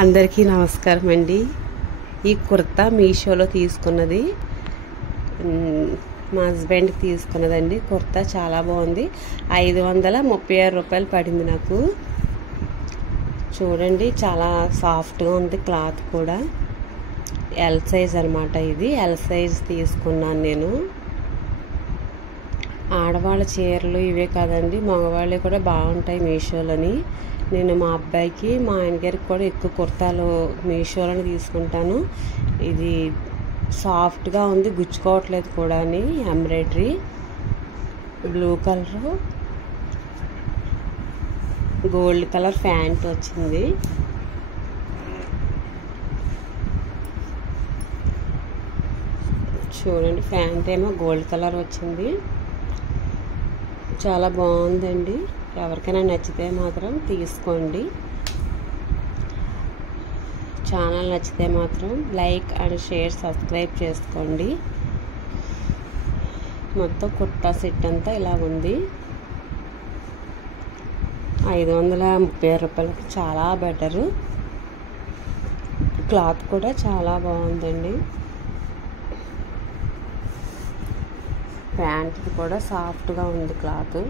అందరికీ నమస్కారం అండి. ఈ కుర్తా మీషోలో తీసుకున్నది. మా హస్బెండ్కి తీసుకున్నదండి. కుర్తా చాలా బాగుంది. 536 రూపాయలు పడింది నాకు. చూడండి, చాలా సాఫ్ట్గా ఉంది. క్లాత్ కూడా ఎల్ సైజ్ అనమాట. ఇది ఎల్ సైజ్ తీసుకున్నాను నేను. ఆడవాళ్ళ చీరలు ఇవే కాదండి, మగవాళ్ళవి కూడా బాగుంటాయి మీషోలోని. నేను మా అబ్బాయికి, మా ఆయన గారికి కూడా ఎక్కువ కుర్తాలు మీషోలోనే తీసుకుంటాను. ఇది సాఫ్ట్గా ఉంది, గుచ్చుకోవట్లేదు కూడా. Embroidery blue colour, gold colour pant వచ్చింది. చూడండి, ప్యాంట్ ఏమో గోల్డ్ కలర్ వచ్చింది. చాలా బాగుందండి. ఎవరికైనా నచ్చితే మాత్రం తీసుకోండి. ఛానల్ నచ్చితే మాత్రం లైక్ అండ్ షేర్, సబ్స్క్రైబ్ చేసుకోండి. మొత్తం కుర్తా సెట్ అంతా ఇలా ఉంది. 536 రూపాయలకి చాలా బెటరు. క్లాత్ కూడా చాలా బాగుందండి. ప్యాంట్ కూడా సాఫ్ట్గా ఉంది క్లాత్.